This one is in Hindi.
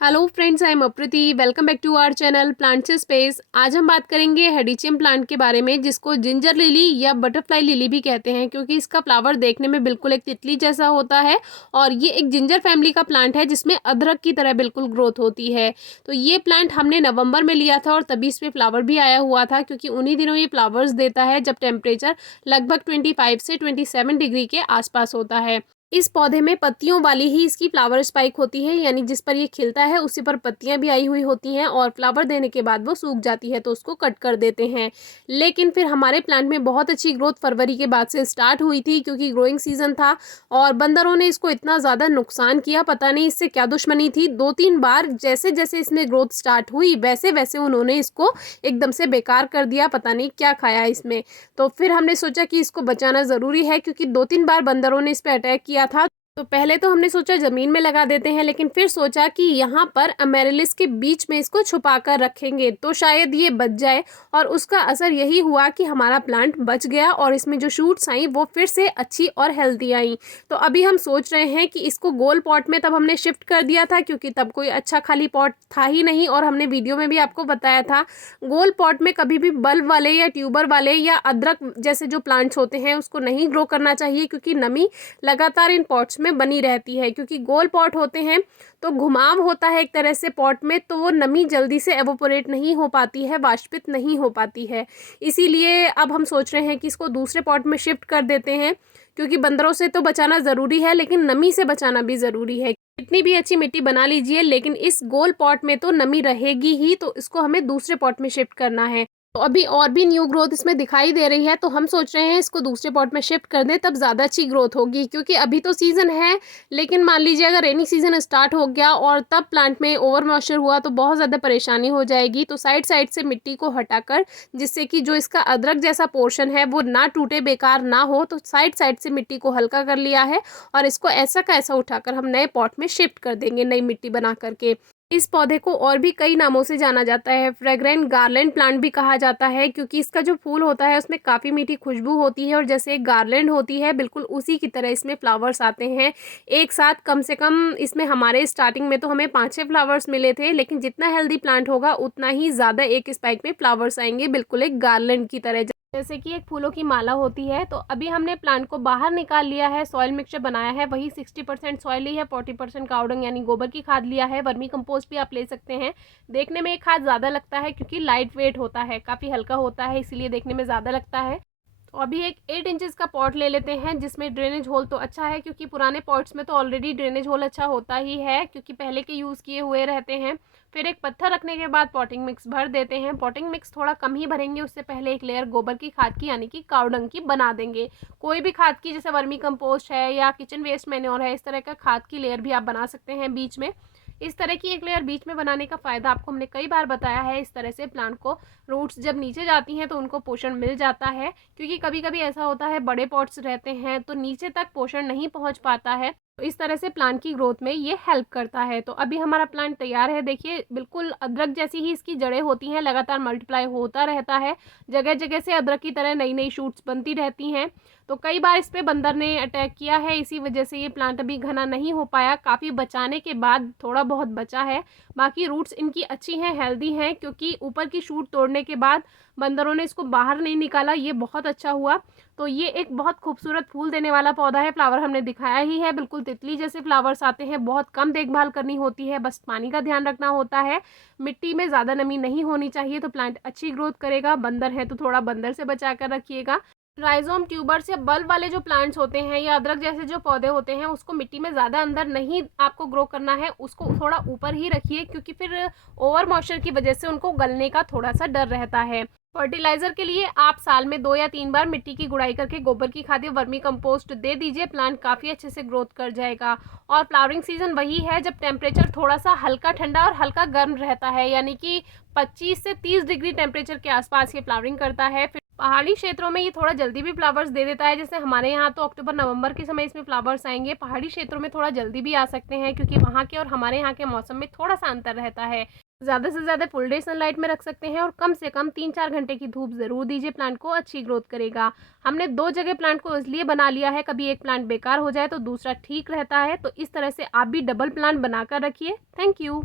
Hello friends, I am Aprati. Welcome back to our channel plant से स्पेस। आज हम बात करेंगे हेडिचियम प्लांट के बारे में, जिसको जिंजर लिली या बटरफ्लाई लिली भी कहते हैं, क्योंकि इसका फ्लावर देखने में बिल्कुल एक तितली जैसा होता है और ये एक जिंजर फैमिली का प्लांट है जिसमें अदरक की तरह बिल्कुल ग्रोथ होती है। तो ये प्लांट हमने नवंबर में लिया था और तभी इस पर फ्लावर भी आया हुआ था, क्योंकि उन्हीं दिनों ये फ्लावर्स देता है जब टेम्परेचर लगभग 25 से 27 डिग्री के आसपास होता है। इस पौधे में पत्तियों वाली ही इसकी फ्लावर स्पाइक होती है, यानी जिस पर ये खिलता है उसी पर पत्तियां भी आई हुई होती हैं और फ्लावर देने के बाद वो सूख जाती है तो उसको कट कर देते हैं। लेकिन फिर हमारे प्लांट में बहुत अच्छी ग्रोथ फरवरी के बाद से स्टार्ट हुई थी, क्योंकि ग्रोइंग सीजन था और बंदरों ने इसको इतना ज़्यादा नुकसान किया, पता नहीं इससे क्या दुश्मनी थी। 2-3 बार जैसे जैसे इसमें ग्रोथ स्टार्ट हुई वैसे वैसे उन्होंने इसको एकदम से बेकार कर दिया, पता नहीं क्या खाया इसमें। तो फिर हमने सोचा कि इसको बचाना ज़रूरी है, क्योंकि 2-3 बार बंदरों ने इस पर अटैक किया था। तो पहले तो हमने सोचा ज़मीन में लगा देते हैं, लेकिन फिर सोचा कि यहाँ पर अमेरिलिस के बीच में इसको छुपा कर रखेंगे तो शायद ये बच जाए। और उसका असर यही हुआ कि हमारा प्लांट बच गया और इसमें जो शूट्स आई वो फिर से अच्छी और हेल्दी आई। तो अभी हम सोच रहे हैं कि इसको गोल पॉट में तब हमने शिफ्ट कर दिया था, क्योंकि तब कोई अच्छा खाली पॉट था ही नहीं। और हमने वीडियो में भी आपको बताया था, गोल पॉट में कभी भी बल्ब वाले या ट्यूबर वाले या अदरक जैसे जो प्लांट्स होते हैं उसको नहीं ग्रो करना चाहिए, क्योंकि नमी लगातार इन पॉट्स में बनी रहती है। क्योंकि गोल पॉट होते हैं तो घुमाव होता है एक तरह से पॉट में, तो वो नमी जल्दी से एवोपोरेट नहीं हो पाती है, वाष्पित नहीं हो पाती है। इसीलिए अब हम सोच रहे हैं कि इसको दूसरे पॉट में शिफ्ट कर देते हैं, क्योंकि बंदरों से तो बचाना ज़रूरी है लेकिन नमी से बचाना भी ज़रूरी है। कितनी भी अच्छी मिट्टी बना लीजिए लेकिन इस गोल पॉट में तो नमी रहेगी ही, तो इसको हमें दूसरे पॉट में शिफ्ट करना है। तो अभी और भी न्यू ग्रोथ इसमें दिखाई दे रही है, तो हम सोच रहे हैं इसको दूसरे पॉट में शिफ्ट कर दें, तब ज़्यादा अच्छी ग्रोथ होगी। क्योंकि अभी तो सीज़न है, लेकिन मान लीजिए अगर रेनी सीज़न स्टार्ट हो गया और तब प्लांट में ओवर मॉइस्चर हुआ तो बहुत ज़्यादा परेशानी हो जाएगी। तो साइड साइड से मिट्टी को हटाकर, जिससे कि जो इसका अदरक जैसा पोर्शन है वो ना टूटे, बेकार ना हो, तो साइड साइड से मिट्टी को हल्का कर लिया है और इसको ऐसा का ऐसा उठाकर हम नए पॉट में शिफ्ट कर देंगे, नई मिट्टी बना करके। इस पौधे को और भी कई नामों से जाना जाता है। फ्रेग्रेंट गार्लैंड प्लांट भी कहा जाता है, क्योंकि इसका जो फूल होता है उसमें काफ़ी मीठी खुशबू होती है और जैसे एक गार्लैंड होती है बिल्कुल उसी की तरह इसमें फ्लावर्स आते हैं एक साथ। कम से कम इसमें हमारे स्टार्टिंग में तो हमें 5-6 फ्लावर्स मिले थे, लेकिन जितना हेल्दी प्लांट होगा उतना ही ज़्यादा एक स्पाइक में फ्लावर्स आएंगे, बिल्कुल एक गार्लैंड की तरह, जैसे कि एक फूलों की माला होती है। तो अभी हमने प्लांट को बाहर निकाल लिया है, सॉइल मिक्सचर बनाया है, वही 60% सॉइल ही है, 40% काउडंग यानी गोबर की खाद लिया है। वर्मी कंपोस्ट भी आप ले सकते हैं। देखने में एक खाद ज़्यादा लगता है क्योंकि लाइट वेट होता है, काफ़ी हल्का होता है, इसीलिए देखने में ज़्यादा लगता है। तो अभी एक 8 इंचेस का पॉट ले लेते हैं जिसमें ड्रेनेज होल तो अच्छा है, क्योंकि पुराने पॉट्स में तो ऑलरेडी ड्रेनेज होल अच्छा होता ही है, क्योंकि पहले के यूज़ किए हुए रहते हैं। फिर एक पत्थर रखने के बाद पॉटिंग मिक्स भर देते हैं। पॉटिंग मिक्स थोड़ा कम ही भरेंगे, उससे पहले एक लेयर गोबर की खाद की यानी कि काउडंग की बना देंगे। कोई भी खाद की, जैसे वर्मी कंपोस्ट है या किचन वेस्ट मैन्योर है, इस तरह का खाद की लेयर भी आप बना सकते हैं बीच में। इस तरह की एक लेयर बीच में बनाने का फ़ायदा आपको हमने कई बार बताया है। इस तरह से प्लांट को रूट्स जब नीचे जाती हैं तो उनको पोषण मिल जाता है, क्योंकि कभी कभी ऐसा होता है बड़े पॉट्स रहते हैं तो नीचे तक पोषण नहीं पहुंच पाता है। तो इस तरह से प्लांट की ग्रोथ में ये हेल्प करता है। तो अभी हमारा प्लांट तैयार है। देखिए बिल्कुल अदरक जैसी ही इसकी जड़ें होती हैं, लगातार मल्टीप्लाई होता रहता है, जगह जगह से अदरक की तरह नई नई शूट्स बनती रहती हैं। तो कई बार इस पे बंदर ने अटैक किया है, इसी वजह से ये प्लांट अभी घना नहीं हो पाया। काफ़ी बचाने के बाद थोड़ा बहुत बचा है। बाकी रूट्स इनकी अच्छी हैं, हेल्दी हैं, क्योंकि ऊपर की शूट तोड़ने के बाद बंदरों ने इसको बाहर नहीं निकाला, ये बहुत अच्छा हुआ। तो ये एक बहुत खूबसूरत फूल देने वाला पौधा है। फ्लावर हमने दिखाया ही है, बिल्कुल तितली जैसे फ्लावर्स आते हैं। बहुत कम देखभाल करनी होती है, बस पानी का ध्यान रखना होता है। मिट्टी में ज़्यादा नमी नहीं होनी चाहिए, तो प्लांट अच्छी ग्रोथ करेगा। बंदर है तो थोड़ा बंदर से बचा कर रखिएगा। राइजोम ट्यूबर्स या बल्ब वाले जो प्लांट्स होते हैं या अदरक जैसे जो पौधे होते हैं, उसको मिट्टी में ज़्यादा अंदर नहीं आपको ग्रो करना है, उसको थोड़ा ऊपर ही रखिए, क्योंकि फिर ओवर मॉइस्चर की वजह से उनको गलने का थोड़ा सा डर रहता है। फर्टिलाइजर के लिए आप साल में 2 या 3 बार मिट्टी की गुड़ाई करके गोबर की खाद या वर्मी कंपोस्ट दे दीजिए, प्लांट काफ़ी अच्छे से ग्रोथ कर जाएगा। और फ्लावरिंग सीजन वही है जब टेम्परेचर थोड़ा सा हल्का ठंडा और हल्का गर्म रहता है, यानी कि 25 से 30 डिग्री टेम्परेचर के आसपास ये फ्लावरिंग करता है। फिर पहाड़ी क्षेत्रों में ये थोड़ा जल्दी भी फ्लावर्स दे देता है, जैसे हमारे यहाँ तो अक्टूबर नवंबर के समय इसमें फ्लावर्स आएंगे। पहाड़ी क्षेत्रों में थोड़ा जल्दी भी आ सकते हैं, क्योंकि वहाँ के और हमारे यहाँ के मौसम में थोड़ा सा अंतर रहता है। ज़्यादा से ज़्यादा फुल डे सनलाइट में रख सकते हैं और कम से कम 3-4 घंटे की धूप ज़रूर दीजिए, प्लांट को अच्छी ग्रोथ करेगा। हमने 2 जगह प्लांट को इसलिए बना लिया है, कभी एक प्लांट बेकार हो जाए तो दूसरा ठीक रहता है। तो इस तरह से आप भी डबल प्लांट बनाकर रखिए। Thank you.